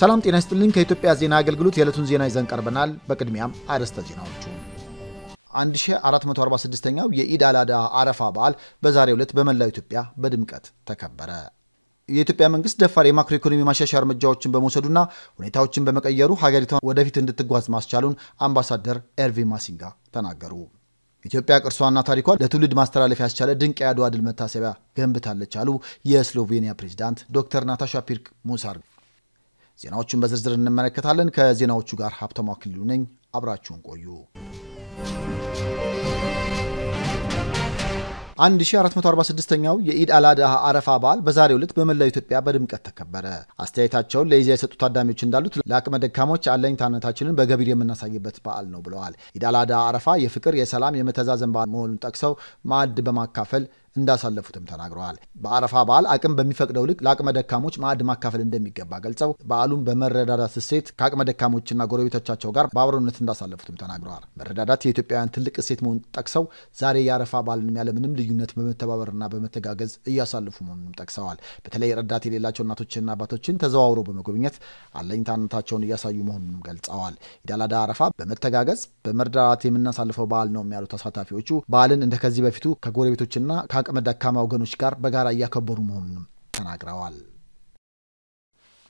ሰላም ጤና ይስጥልኝ ከኢትዮጵያ ዜና አገልግሎት የዕለቱን ዜና ይዘን ቀርበናል። በቅድሚያም አርዕስተ ዜናዎቹ 1446ኛው የኢድ አል-አድሃ አረፋ በዓል በዛሬው ዕለት በመላው ኢትዮጵያ በድምቀት ተከበረ። የኢትዮጵያ መንግስት ደፋር የማክሮ ኢኮኖሚ ማሻሻያ እርምጃዎችን በመውሰዱና ሁኔታዎችን በመቀየሩ ሀገሪቷን ወደፊት እንድትጓዝ ማስቻሉን አምባሳደር ኤርቪን ማሲንጋ ተናገሩ። ኢትዮጵያ ቅርሷና ታሪኳ ለትውልድ ማስተላለፍ ያስቻለ ድንቅ የአድዋ ድል መታሰቢያ ገንብታለች አሉ የስሎቬኒያ ፕሬዝዳንት ዶክተር ናታሻ ፒርክ ሙሳር። ዜናዎቹን በዝርዝር እንመለከታለን። ከዜናዎቹ ጋር ሀብታሙ አክሊሉ ነኝ። አብራችሁን ቆዩ። 1446ኛው የኢድ አል-አድሃ አረፋ በዓል በዛሬው ዕለት በመላው ኢትዮጵያ በድምቀት ተከበረ። አስተያየታቸውን ለኢዜአ የሰጡ ታዳሚዎች እንዳሉት ለአቅመ ደካሞች አለኝታነታችንን በገቢር የምናሳይበት በዓል ነው ብለዋል። ኢድ አል-አድሃ አረፋ የፍቅር፣ የሰላም፣ የመተዛዘን በዓል መሆኑን ጠቅሰው ማዕድ በማካፈል እንዳሳለፉትም ተናግረዋል። በአረፋ በዓል አቅም በሚፈቅደው ልክ ለአቅመ ደካሞች ማዕድ ማካፈል እንደሚገባ ገልጸው በዓሉን በመረዳዳት እሴት ከአቅመ ደካሞችና ጎረቤቶቻቸው ጋር በአብሮነት እንዳሳለፉትም ተናግረዋል። መረዳዳት የኢትዮጵያውያን ትልቅ እሴት መሆኑን ጠቅሰው ዛሬ የአረፋ በዓልን ያለምንም ልዩነት በመተባበርና በመተጋገዝ እያሳለፉ መሆኑንም ጠቅሰዋል። በተለይ ረዳት የሌላቸው እናቶችና አባቶችን ተዘዋውሮ በመጎብኘት አለኝታነታቸውን እያሳዩ መሆኑንም ገልጸዋል። ኢድ አል-አድሃ አረፋ በመተጋገዝ በመረዳዳት የምናሳልፈው በዓል ነው የሚያሉ ተሳታፊዎቹ በዓልን እንደከዚህ በፊቱ ከጎረቤቶችና ከአቅመ ደካማ ወገኖች ጋር በጋራ እያከበሩ መሆኑንም ተናግረዋል።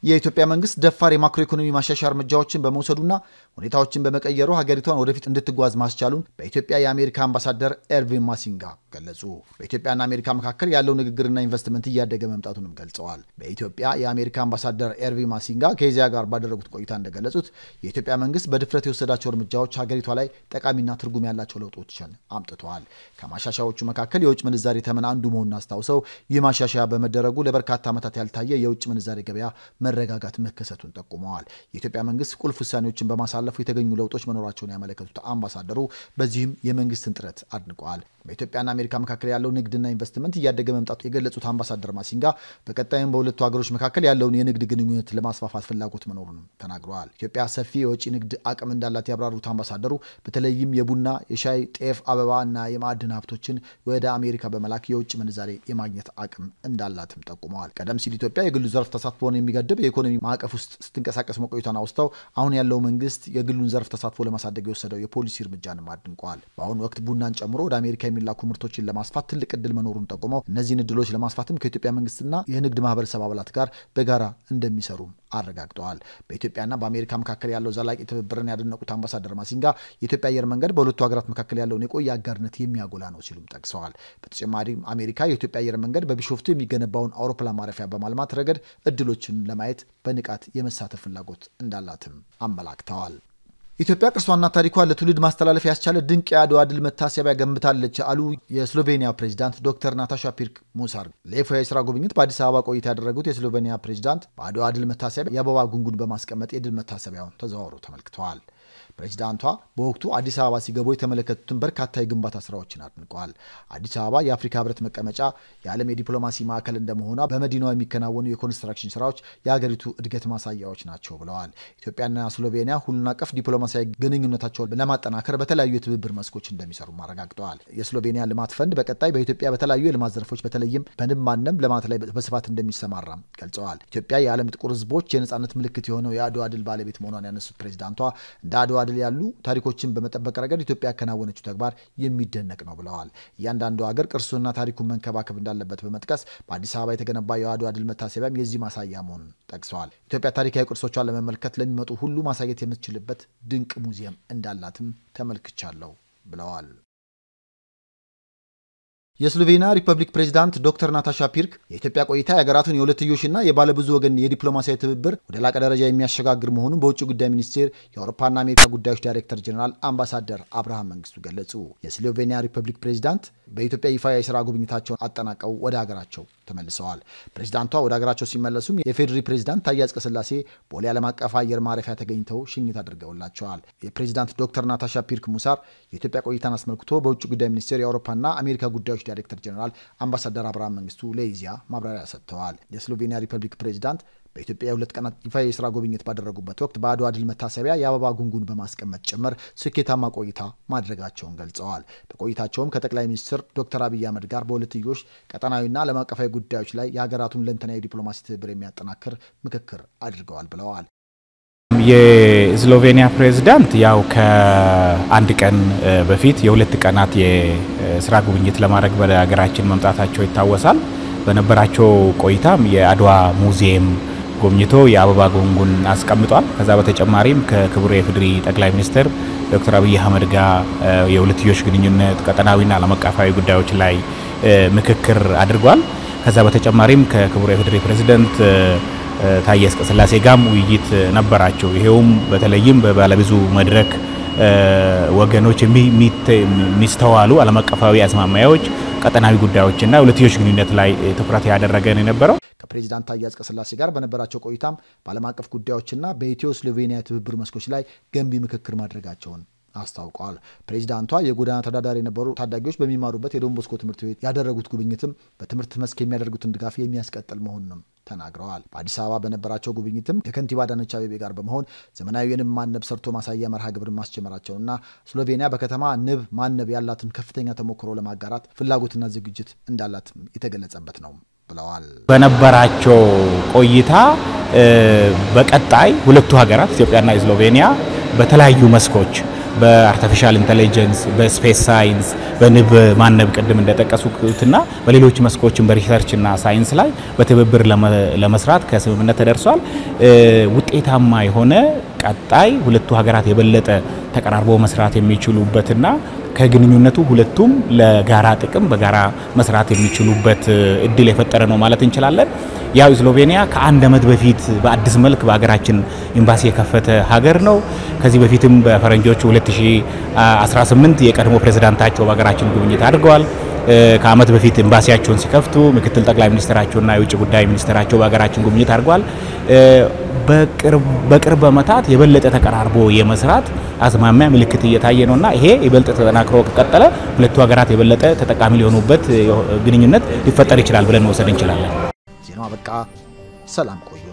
የኢትዮጵያ መንግስት ደፋር የማክሮ ኢኮኖሚ ማሻሻያ እርምጃዎችን በመውሰዱና ሁኔታዎችን በመቀየሩ ሀገሪቷን ወደፊት እንድትጓዝ ማስቻሉን በኢትዮጵያ የአሜሪካ አምባሳደር ኤርቪን ማሲንጋ ገለጹ። በኢትዮጵያና አሜሪካ መካከል ያለው ንግግርና ኢንቨስትመንት እያደገ መምጣቱንም ገልጸዋል። በኢትዮጵያ የአሜሪካ አምባሳደር ኤርቪን ማሲንጋ ከኢዜአ ጋር ባደረጉት ቆይታ እንደገለጹት የኢትዮጵያ መንግስት በድፍረት የወሰዳቸው እርምጃዎች ሀገሪቷ ላይ ጠቃሚና ትርጉም ያላቸው ለውጦችን አምጥተዋል። ከማሻሻያዎቹ መካከል የውጭ ምንዛሬ ተመን አንዱ መሆኑን አስታውሰው ይህ ማሻሻያ በመደረጉ ለበርካታ ዓመታት ያልታየ የውጭ ምንዛሬ ገበያ መረጋጋት መከሰቱን ጠቁመዋል። የኢትዮጵያ መንግስት ቁልፍ ውሳኔዎችን በማሳለፉ የተገኙ ለውጦች መኖራቸውን ያመለከቱት አምባሳደሩ በዚህም የመንግስትን ጥረት አድንቀዋል። በኢትዮጵያና አሜሪካ መካከል ያለው ንግድና ኢንቨስትመንት እያደገ መምጣቱ የገለጹት አምባሳደር ማሲንጋ በቀጣይም በሁለቱ ሀገሮች መካከል ያለውን የንግድ ግንኙነት ለማስፋፋት ፍላጎት መኖሩን ተናግረዋል። ኢትዮጵያ ሰፊ የወጪ ንግድ አቅም እንዳላት ያብራሩት አምባሳደሩ በተለይም የቡና፣ የሻይ፣ ጤፍ፣ አበባ እና የማዕድን ሀብቶችን ወደ አሜሪካ በመላክ የውጭ ምንዛሬ የማግኘት አቅም እንዳላትም ጠቁመዋል። ቀደም ሲል ኢትዮጵያ የግሉ ዘርፍ ተሳትፎን የሚገድብ የኢኮኖሚ ማዕቀፍ ውስጥ ስትንቀሳቀስ መቆየቷን አውስተው አሁን ያለው መንግስት የግሉን ዘርፍ ተሳትፎ ለማሳደግ የወሰደው የፖሊሲ እርምጃንም አድንቀዋል። በአሁኑ ወቅት ቡናን ጨምሮ ወደ አሜሪካ የሚላኩ ምርቶችን ለማስፋት ትልቅ እድል መኖሩን ጠቁመው እነዚህን እድሎች ለማስፋትም ከኢትዮጵያ መንግስትና የንግድ ማህበረሰብ አባላት ጋር በጋራ እንደሚሰሩ አረጋግጠዋል። በኢትዮጵያና በአሜሪካ መካከል ያለው ዘላቂ ትብብርን ያደነቁት አምባሳደር ማሲንጋ የኢትዮጵያ አየር መንገድ በሁለቱ ሀገራት መካከል ያለውን የቆየ አጋርነት የሚያጎላ ነው ሲሉም ጠቅሰዋል። በተጨማሪም አሜሪካ የኢትዮጵያ አየር መንገድ በቢሾፍቱ የሚገነባውን አውሮፕላን ማረፊያ በማልማት ረገድ እድሎችን ለማየት በንቃት የመሳተፍ ፍላጎት እንዳላትም አመላክተዋል። ኢትዮጵያ ቅርሷና ታሪኳ ለትውልድ ማስተላለፍ ያስቻለ ድንቅ የአድዋ ድል መታሰቢያ ገንብታለች አሉ የስሎቬኒያ ፕሬዝዳንት ዶክተር ናታሻ ፒርክ ሙሳር። ለይፋዊ የስራ ጉብኝት በአዲስ አበባ ቆይታ ያደረጉት የስሎቬኒያ ፕሬዝዳንት በአድዋ ድል መታሰቢያ የአበባ ጉንጉን በማስቀመጥ የድል መታሰቢያውን ተዘዋውረው ተመልክተዋል። ፕሬዝዳንቷ በወቅቱ አዲስ አበባ ሲገቡ የተመለከቱትን በርካታ የግንባታ ስራዎችን አድንቀዋል። አዲስ አበባ የአፍሪካ ህብረት መቀመጫ፣ የዓለም የዲፕሎማሲ ማዕከል እንደመሆኗ በመዲናዋ የሚከናወኑ የኮንስትራክሽን ስራዎች የሀገሪቱ እድገት ማሳያዎች ናቸው ብለዋል። ኢትዮጵያና ስሎቬኒያ ሁሉን አቀፍ ዲፕሎማሲያዊ ግንኙነታቸውን ለማጠናከር በተለያዩ የትብብር መስኮች እንደሚሰሩ አረጋግጠዋል። የስሎቬኒያ ልማት ፈንድ በቀጣይ በኢትዮጵያ በተለያዩ የልማት ዘርፎች በተለይም በንብ ማነብ ልማት ላይ በስፋት እንደሚሰማራም ገልጸዋል። ኢትዮጵያ የዓለም ጥቁር ህዝቦች የነጻነት ምልክት የሆነው የአድዋ ድል ባለቤት መሆኗን ያነሱት ፕሬዝዳንቷ እንደ አድዋ ድል ያሉ ታሪኮችን በመጠበቅ ረገድ ኢትዮጵያ ያከናወነችው ተግባር የሚደነቅ ነው ብለዋል። እያንዳንዱ ሀገር ቅርሱና ታሪኩን መንከባከብ እንዳለበት በመጥቀስ በአዲስ አበባ የተገነባ የአድዋ ድል መታሰቢያም የዚህ ማሳያ መሆኑን ጠቅሰዋል። ኢትዮጵያ ታሪካዊ ቅርሶቿን ለመመልከት ለሚመጡ ሁሉ ማሳየት የምትችልበት ድንቅ ሙዚየም እንዳላትም ተመልክቻለሁ ብለዋል። የስሎቬኒያ ሪፐብሊክ ፕሬዝዳንት ዶክተር ናታሻ ፒርክ የኢትዮጵያ ቆይታ የሀገራቱን የሁለትዮሽና የባለብዙ ወገን የዲፕሎማሲያዊ ትብብር ወደ ላቀ ደረጃ የሚያሸጋግር መሆኑን በውጭ ጉዳይ ሚኒስቴር የአውሮፓና አሜሪካ ጉዳዮች ዳይሬክተር ጀነራል አምባሳደር አብርሃም መንግስቱ ገለጹ። የስሎቬኒያ ሪፐብሊክ ፕሬዝዳንት በኢትዮጵያ ይፋ የስራ ጉብኝታቸውን አጠናቀው ወደ ሀገራቸው ተመልሰዋል። ፕሬዝዳንቷ ወደ ሀገራቸው ሲመለሱም የፌዴሪ ፕሬዝዳንት ታዬ አጽቀሥላሴ ቦሌ ዓለም አቀፍ አየር ማረፊያ ተገኝተው ሽኝት አድርገውላቸዋል። የፕሬዝዳንት ዶክተር ናታሻ ፒርክ ሙሳር የኢትዮጵያ ቆይታን አስመልክቶ በውጭ ጉዳይ ሚኒስቴር የአውሮፓና አሜሪካ ጉዳዮች ዳይሬክተር ጀነራል አምባሳደር አብርሃም መንግስቱ ለኢዜአ ማብራሪያ ሰጥተዋል። የስሎቬኒያ ሪፐብሊክ ፕሬዝዳንት በኢትዮጵያ የሁለት ቀናት ይፋ የስራ ጉብኝት ባደረጉበት ወቅት በአድዋ ድል መታሰቢያ የአበባ ጉንጉን በማስቀመጥ ጭምር ስኬታማ ቆይታ ማድረጋቸውን ገልጸዋል። በቆይታቸውም ከጠቅላይ ሚኒስትር ዶክተር አብይ አህመድ ጋር በሁለትዮሽ ቀጠናዊና ዓለም አቀፋዊ ጉዳዮች ላይ የሀገራቱን ለንተናዊ ዲፕሎማሲ ትብብር የሚያጠናክር ምክክር አድርገዋል ብለዋል። የስሎቬኒያ ፕሬዝዳንት ያው ከአንድ ቀን በፊት የሁለት ቀናት የስራ ጉብኝት ለማድረግ በሀገራችን መምጣታቸው ይታወሳል። በነበራቸው ቆይታም የአድዋ ሙዚየም ጎብኝቶ የአበባ ጉንጉን አስቀምጧል። ከዛ በተጨማሪም ከክቡር የፌዴሪ ጠቅላይ ሚኒስትር ዶክተር አብይ አህመድ ጋር የሁለትዮሽ ግንኙነት ቀጠናዊና ዓለም አቀፋዊ ጉዳዮች ላይ ምክክር አድርጓል። ከዛ በተጨማሪም ከክቡር የፌዴሪ ፕሬዝዳንት ታዬ አጽቀሥላሴ ጋም ውይይት ነበራቸው። ይሄውም በተለይም በባለብዙ መድረክ ወገኖች የሚስተዋሉ ዓለም አቀፋዊ አዝማሚያዎች ቀጠናዊ ጉዳዮችና ሁለትዮሽ ግንኙነት ላይ ትኩረት ያደረገ ነው የነበረው። ከፕሬዝዳንት ታዬ አጽቀሥላሴ ጋር በነበራቸው ቆይታም በዓለም አቀፍ ጉዳዮችና በኢትዮ ስሎቬኒያ ትብብር መስኮች ላይ ገንቢ ምክክር ማድረጋቸውን አስታውቀዋል። ፕሬዝዳንቷ የጎዳና ተዳዳሪ የነበሩ ታዳጊዎች በሚማሩበት የዶን ቦስኮ ትምህርት ቤት ያደረጉት ጉብኝትም በትምህርት መስክ የሚያደርጉትን ድጋፍ የሚያስቀጥል መሆኑንም ተናግረዋል። በአዲስ አበባ በነበራቸው ጉብኝትም ከከንቲባ አዳነች አቤቤ ጋር በመሆን ዘመናዊ የንብ ማነብ ሰርቶ ማሳያ መርሃ ግብር ማስጀመራቸውና ስሎቬኒያ በከተማ ንብ ማነብ ያላትን ከፍተኛ ተሞክሮ ለማጋራት ፍላጎትና ዝግጅት እንዳላት የተገለጸበት ነው ብለዋል። በነበራቸው ቆይታ በቀጣይ ሁለቱ ሀገራት ኢትዮጵያና ስሎቬኒያ በተለያዩ መስኮች በአርቲፊሻል ኢንተለጀንስ በስፔስ ሳይንስ በንብ ማነብ ቀደም እንደተጠቀሱትና በሌሎች መስኮችም በሪሰርችና ሳይንስ ላይ በትብብር ለመስራት ከስምምነት ተደርሷል። ውጤታማ የሆነ ቀጣይ ሁለቱ ሀገራት የበለጠ ተቀራርቦ መስራት የሚችሉበትና ከግንኙነቱ ሁለቱም ለጋራ ጥቅም በጋራ መስራት የሚችሉበት እድል የፈጠረ ነው ማለት እንችላለን። ያው ስሎቬኒያ ከአንድ አመት በፊት በአዲስ መልክ በሀገራችን ኤምባሲ የከፈተ ሀገር ነው። ከዚህ በፊትም በፈረንጆቹ 2018 የቀድሞ ፕሬዝዳንታቸው በሀገራችን ጉብኝት አድርገዋል። ከአመት በፊት ኤምባሲያቸውን ሲከፍቱ ምክትል ጠቅላይ ሚኒስትራቸውና የውጭ ጉዳይ ሚኒስትራቸው በሀገራችን ጉብኝት አድርገዋል። በቅርብ ዓመታት የበለጠ ተቀራርቦ የመስራት አዝማሚያ ምልክት እየታየ ነውና ይሄ ይበልጥ ተጠናክሮ ከቀጠለ ሁለቱ ሀገራት የበለጠ ተጠቃሚ ሊሆኑበት ግንኙነት ሊፈጠር ይችላል ብለን መውሰድ እንችላለን። ዜናው አበቃ። ሰላም ቆዩ።